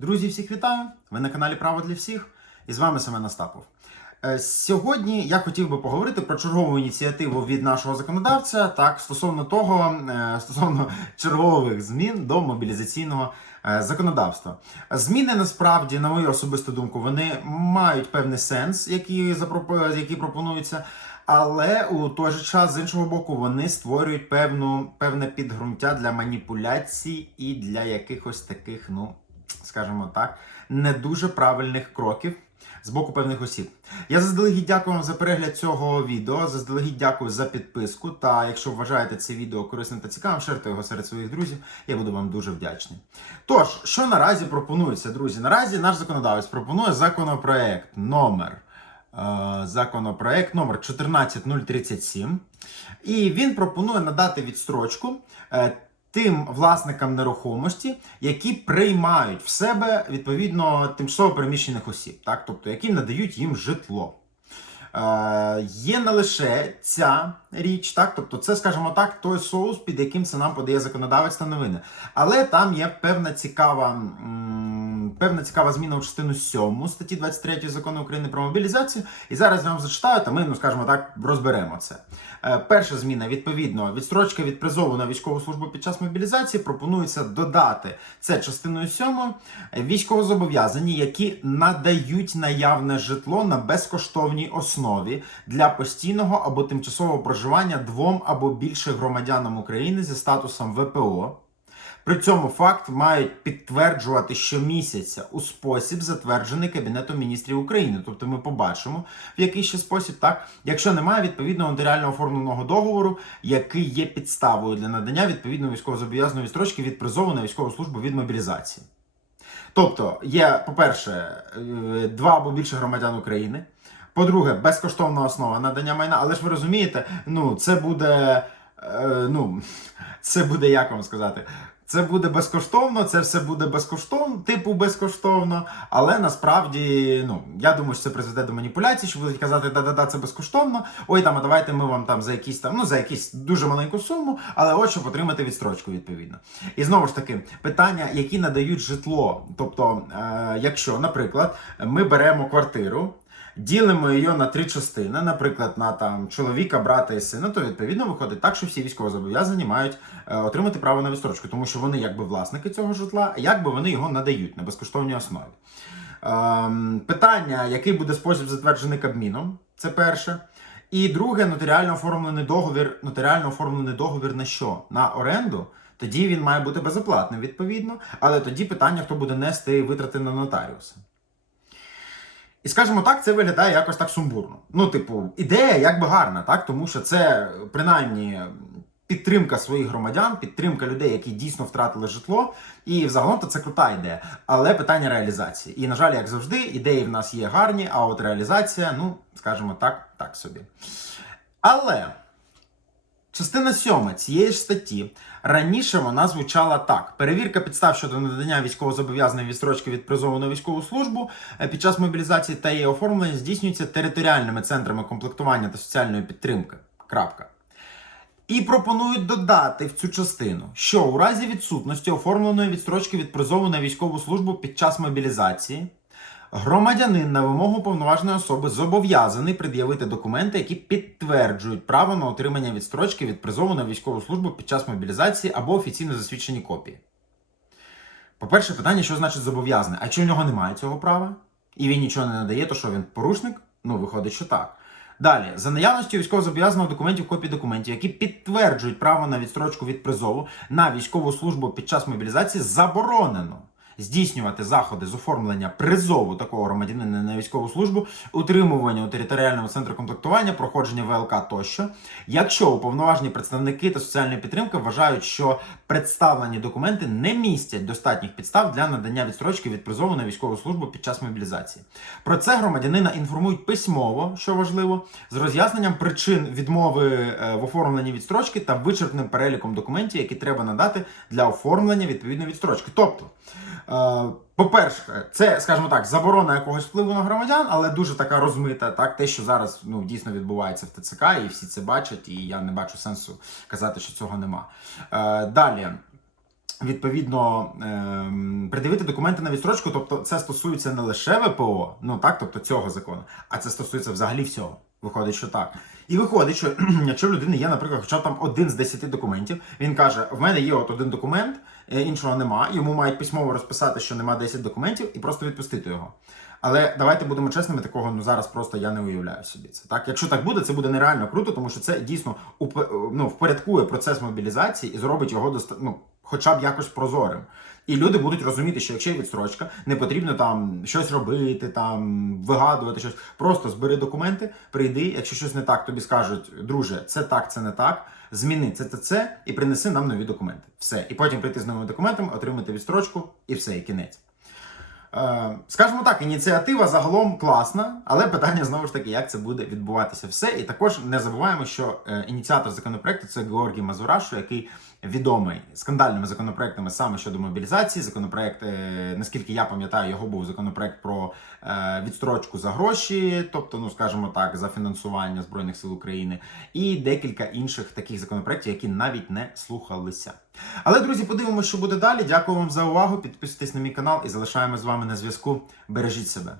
Друзі, всіх вітаю! Ви на каналі Право для всіх і з вами Семен Остапов. Е, Сьогодні я хотів би поговорити про чергову ініціативу від нашого законодавця, так стосовно того, е, стосовно чергових змін до мобілізаційного е, законодавства. Зміни насправді, на мою особисту думку, вони мають певний сенс, який який пропонується. Але у той же час, з іншого боку, вони створюють певну, певне підґрунтя для маніпуляцій і для якихось таких, ну скажімо так, не дуже правильних кроків з боку певних осіб. Я заздалегідь дякую вам за перегляд цього відео. Заздалегідь дякую за підписку. Та якщо вважаєте це відео корисним та цікавим, ширте його серед своїх друзів. Я буду вам дуже вдячний. Тож, що наразі пропонується, друзі? Наразі наш законодавець пропонує законопроект номер. е, Законопроект номер 14037. І він пропонує надати відстрочку е, тим власникам нерухомості, які приймають в себе відповідно тимчасово переміщених осіб, так? тобто які надають їм житло. Е, є не лише ця річ, так, тобто це, скажімо так, той соус, під яким це нам подає законодавець та новини. Але там є певна цікава, м, певна цікава зміна у частину 7 статті 23 закону України про мобілізацію. І зараз я вам зачитаю, та ми, ну скажімо так, розберемо це. Е, перша зміна, відповідно, відстрочка від призову на військову службу під час мобілізації пропонується додати це частиною 7 військовозобов'язані, які надають наявне житло на безкоштовній основі для постійного або тимчасового проживання двом або більше громадянам України зі статусом ВПО. При цьому факт мають підтверджувати щомісяця у спосіб, затверджений Кабінетом міністрів України. Тобто ми побачимо, в який ще спосіб, так, якщо немає відповідного нотаріально оформленого договору, який є підставою для надання відповідної військовозобов'язаної відстрочки від призову на військову службу від мобілізації. Тобто є, по-перше, е, два або більше громадян України. По-друге, безкоштовна основа надання майна. Але ж ви розумієте, ну це буде. Е, ну, це буде як вам сказати. Це буде безкоштовно, це все буде безкоштовно, типу безкоштовно. Але насправді, ну я думаю, що це призведе до маніпуляцій, що будуть казати, да-да-да, це безкоштовно. Ой, там, а давайте ми вам там за якісь там, ну за якісь дуже маленьку суму, але от щоб отримати відстрочку відповідно. І знову ж таки, питання, які надають житло. Тобто, е, якщо, наприклад, ми беремо квартиру. Ділимо її на три частини, наприклад, на там чоловіка, брата і сина, то відповідно виходить так, що всі військовозобов'язані мають е, отримати право на відстрочку, тому що вони якби власники цього житла, якби вони його надають на безкоштовній основі. Ем, питання, який буде спосіб затверджений Кабміном, це перше. І друге, нотаріально оформлений договір. Нотаріально оформлений договір на що? На оренду. Тоді він має бути безоплатним, відповідно. Але тоді питання, хто буде нести витрати на нотаріуса. І скажімо так, це виглядає якось так сумбурно. Ну, типу, ідея якби гарна, так? Тому що це принаймні підтримка своїх громадян, підтримка людей, які дійсно втратили житло. І взагалом то це крута ідея. Але питання реалізації. І, на жаль, як завжди, ідеї в нас є гарні, а от реалізація, ну, скажімо так, так собі. Але. Частина 7 цієї ж статті раніше вона звучала так: перевірка підстав щодо надання військовозобов'язаної відстрочки від призову військову службу е, під час мобілізації та її оформлення здійснюється територіальними центрами комплектування та соціальної підтримки. Крапка. І пропонують додати в цю частину, що у разі відсутності оформленої відстрочки від призову на військову службу під час мобілізації Громадянин на вимогу повноважної особи зобов'язаний пред'явити документи, які підтверджують право на отримання відстрочки від призову на військову службу під час мобілізації або офіційно засвідчені копії. По-перше, питання, що значить зобов'язаний? А чи у нього немає цього права? І він нічого не надає, то що він порушник? Ну, виходить, що так. Далі, за наявністю військовозобов'язаного документів копії документів, які підтверджують право на відстрочку від призову на військову службу під час мобілізації, заборонено здійснювати заходи з оформлення призову такого громадянина на військову службу, утримування у територіальному центрі комплектування, проходження ВЛК тощо, якщо уповноважені представники та соціальної підтримки вважають, що представлені документи не містять достатніх підстав для надання відстрочки від призову на військову службу під час мобілізації. Про це громадянина інформують письмово, що важливо, з роз'ясненням причин відмови е, в оформленні відстрочки та вичерпним переліком документів, які треба надати для оформлення відповідної відстрочки. Тобто. Е, По-перше, це, скажімо так, заборона якогось впливу на громадян, але дуже така розмита, так, те, що зараз ну, дійсно відбувається в ТЦК, і всі це бачать, і я не бачу сенсу казати, що цього нема. Е, Далі. відповідно ем, придивити документи на відстрочку. Тобто, це стосується не лише ВПО, ну так, тобто цього закону, а це стосується взагалі всього. Виходить, що так. І виходить, що якщо в людини є, наприклад, хоча б там один з десяти документів, він каже: в мене є от один документ, е, іншого нема. Йому мають письмово розписати, що нема 10 документів, і просто відпустити його. Але давайте будемо чесними, такого ну зараз просто я не уявляю собі це. Так, якщо так буде, це буде нереально круто, тому що це дійсно уп- ну, впорядкує процес мобілізації і зробить його ну, хоча б якось прозорим. І люди будуть розуміти, що якщо є відстрочка, не потрібно там щось робити, там вигадувати щось. Просто збери документи, прийди. Якщо щось не так, тобі скажуть, друже, це так, це не так. Зміни це це це і принеси нам нові документи. Все. І потім прийти з новими документами, отримати відстрочку, і все, і кінець. Е, Скажімо так, ініціатива загалом класна, але питання знову ж таки, як це буде відбуватися все. І також не забуваємо, що е, ініціатор законопроекту це Георгій Мазурашу, який відомий скандальними законопроектами саме щодо мобілізації. Законопроект, е, наскільки я пам'ятаю, його був законопроект про відстрочку за гроші, тобто, ну скажімо так, за фінансування збройних сил України, і декілька інших таких законопроектів, які навіть не слухалися. Але, друзі, подивимося, що буде далі. Дякую вам за увагу. Підписуйтесь на мій канал і залишаємо з вами на зв'язку. Бережіть себе.